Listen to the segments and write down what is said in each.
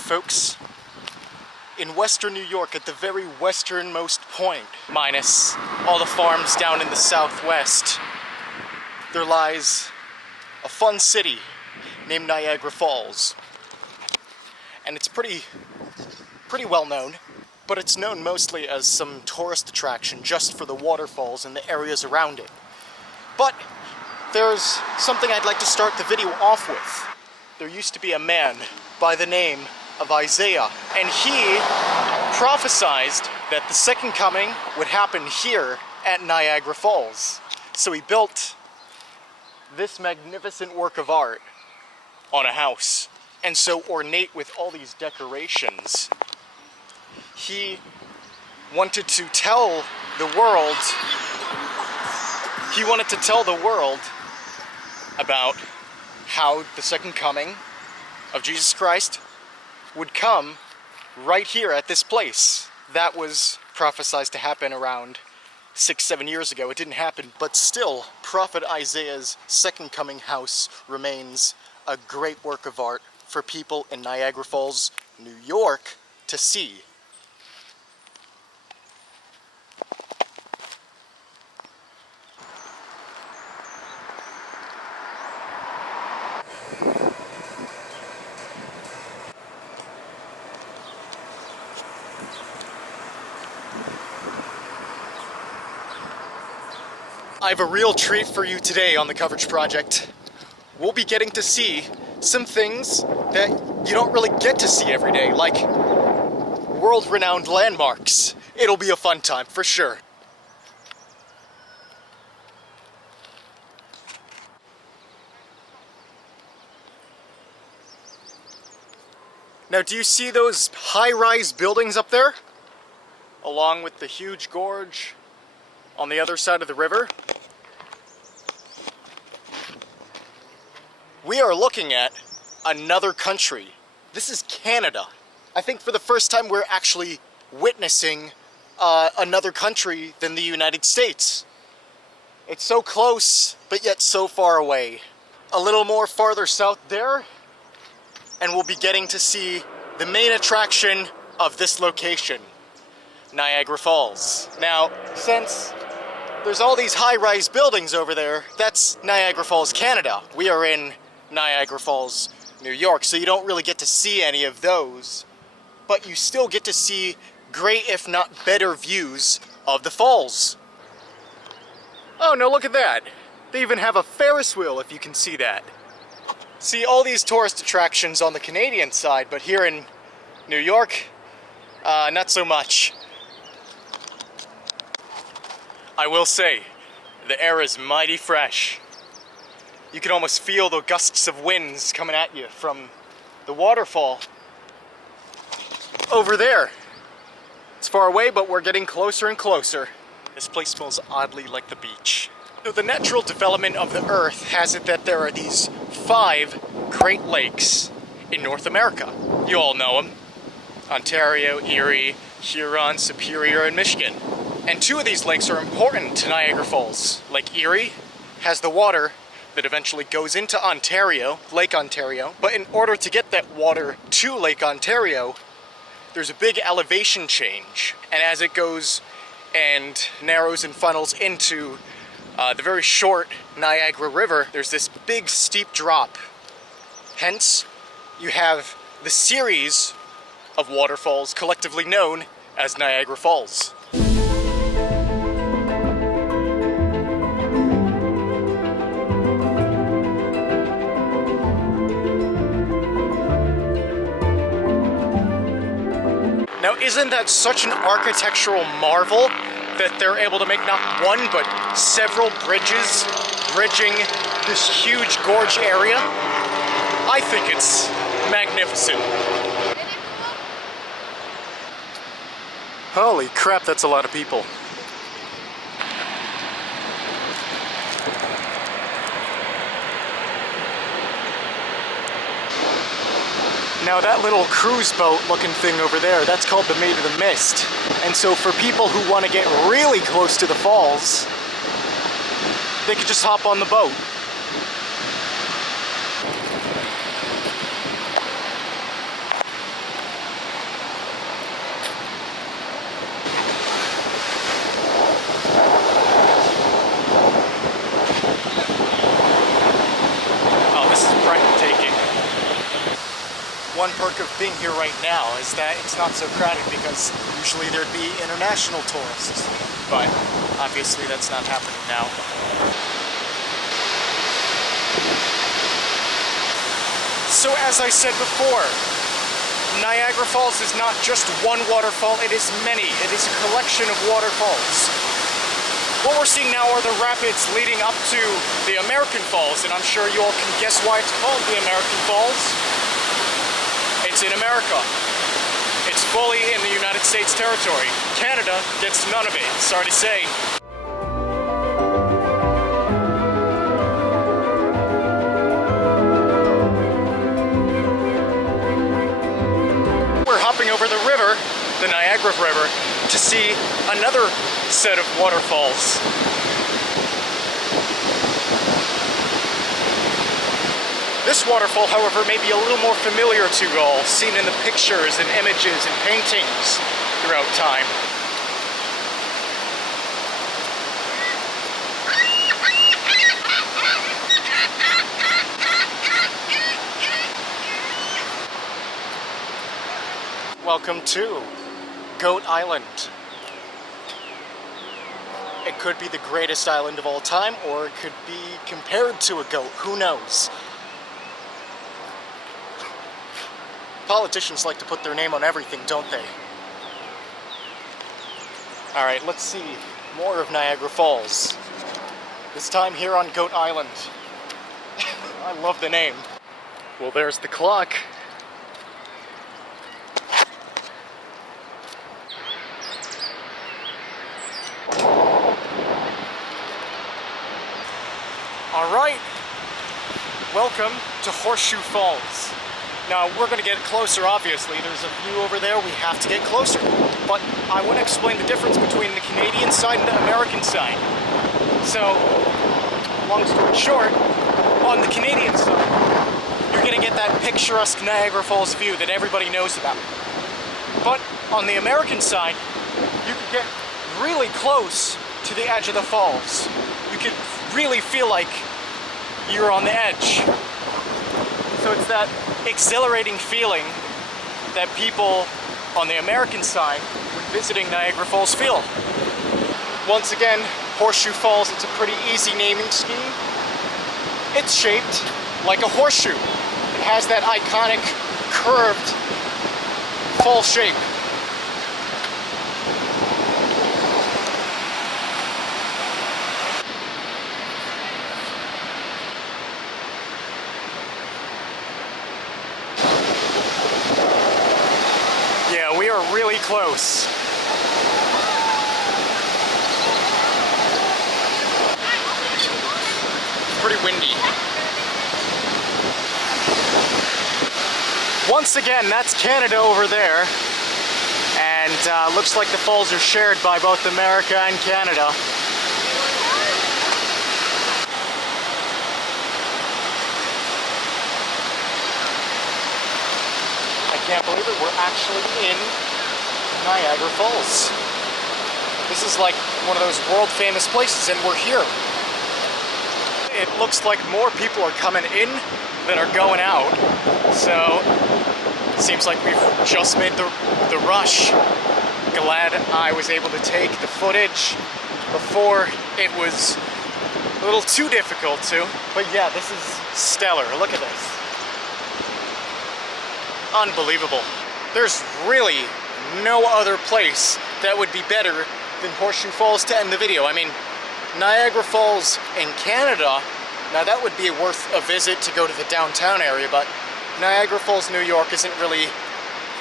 folks. In western New York, at the very westernmost point, minus all the farms down in the southwest, there lies a fun city named Niagara Falls. And it's pretty well known, but it's known mostly as some tourist attraction just for the waterfalls and the areas around it. But there's something I'd like to start the video off with. There used to be a man by the name of Isaiah, and he prophesied that the second coming would happen here at Niagara Falls. So he built this magnificent work of art on a house, and so ornate with all these decorations. He wanted to tell the world, about how the second coming of Jesus Christ would come right here at this place. That was prophesied to happen around 6-7 years ago. It didn't happen, but still, Prophet Isaiah's second coming house remains a great work of art for people in Niagara Falls, New York, to see. I have a real treat for you today on the coverage project. We'll be getting to see some things that you don't really get to see every day, like world-renowned landmarks. It'll be a fun time, for sure. Now, do you see those high-rise buildings up there? Along with the huge gorge on the other side of the river? We are looking at another country. This is Canada. I think for the first time we're actually witnessing another country than the United States. It's so close, but yet so far away. A little more farther south there, and we'll be getting to see the main attraction of this location, Niagara Falls. Now, since there's all these high-rise buildings over there, that's Niagara Falls, Canada. We are in Niagara Falls, New York, so you don't really get to see any of those, but you still get to see great, if not better, views of the falls. Oh, no, look at that. They even have a Ferris wheel, if you can see that. See, all these tourist attractions on the Canadian side, but here in New York, not so much. I will say, the air is mighty fresh. You can almost feel the gusts of winds coming at you from the waterfall over there. It's far away, but we're getting closer and closer. This place smells oddly like the beach. So the natural development of the earth has it that there are these 5 Great Lakes in North America. You all know them: Ontario, Erie, Huron, Superior, and Michigan. And 2 of these lakes are important to Niagara Falls. Lake Erie has the water that eventually goes into Ontario, Lake Ontario. But in order to get that water to Lake Ontario, there's a big elevation change. And as it goes and narrows and funnels into the very short Niagara River, there's this big steep drop. Hence, you have the series of waterfalls collectively known as Niagara Falls. Now, isn't that such an architectural marvel that they're able to make not one, but several bridges bridging this huge gorge area? I think it's magnificent. Holy crap, that's a lot of people. Now that little cruise boat looking thing over there, that's called the Maid of the Mist. And so for people who want to get really close to the falls, they could just hop on the boat. of being here right now is that it's not so crowded, because usually there'd be international tourists. But obviously that's not happening now. So as I said before, Niagara Falls is not just one waterfall, it is many. It is a collection of waterfalls. What we're seeing now are the rapids leading up to the American Falls, and I'm sure you all can guess why it's called the American Falls. It's in America. It's fully in the United States territory. Canada gets none of it, sorry to say. We're hopping over the river, the Niagara River, to see another set of waterfalls. This waterfall, however, may be a little more familiar to you all, seen in the pictures and images and paintings throughout time. Welcome to Goat Island. It could be the greatest island of all time, or it could be compared to a goat, who knows? Politicians like to put their name on everything, don't they? Alright, let's see more of Niagara Falls. This time here on Goat Island. I love the name. Well, there's the clock. Alright, welcome to Horseshoe Falls. Now, we're going to get closer, obviously. There's a view over there, we have to get closer. But I want to explain the difference between the Canadian side and the American side. So, long story short, on the Canadian side, you're going to get that picturesque Niagara Falls view that everybody knows about. But on the American side, you can get really close to the edge of the falls. You can really feel like you're on the edge. So it's that exhilarating feeling that people on the American side when visiting Niagara Falls feel. Once again, Horseshoe Falls, it's a pretty easy naming scheme. It's shaped like a horseshoe. It has that iconic curved fall shape. Yeah, we are really close. Pretty windy. Once again, that's Canada over there. And looks like the falls are shared by both America and Canada. I can't believe it, we're actually in Niagara Falls. This is like one of those world famous places and we're here. It looks like more people are coming in than are going out. So, it seems like we've just made the rush. Glad I was able to take the footage before it was a little too difficult to. But yeah, this is stellar. Look at this. Unbelievable. There's really no other place that would be better than Horseshoe Falls to end the video. I mean, Niagara Falls in Canada, now that would be worth a visit to go to the downtown area, but Niagara Falls, New York isn't really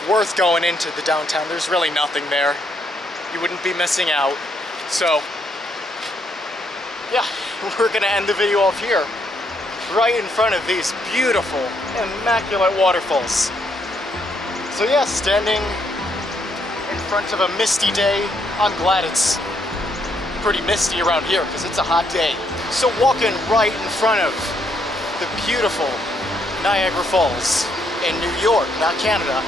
worth going into the downtown. There's really nothing there. You wouldn't be missing out. So, yeah, we're gonna end the video off here, right in front of these beautiful, immaculate waterfalls. So yeah, standing in front of a misty day. I'm glad it's pretty misty around here because it's a hot day. So walking right in front of the beautiful Niagara Falls in New York, not Canada.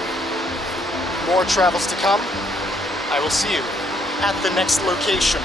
More travels to come. I will see you at the next location.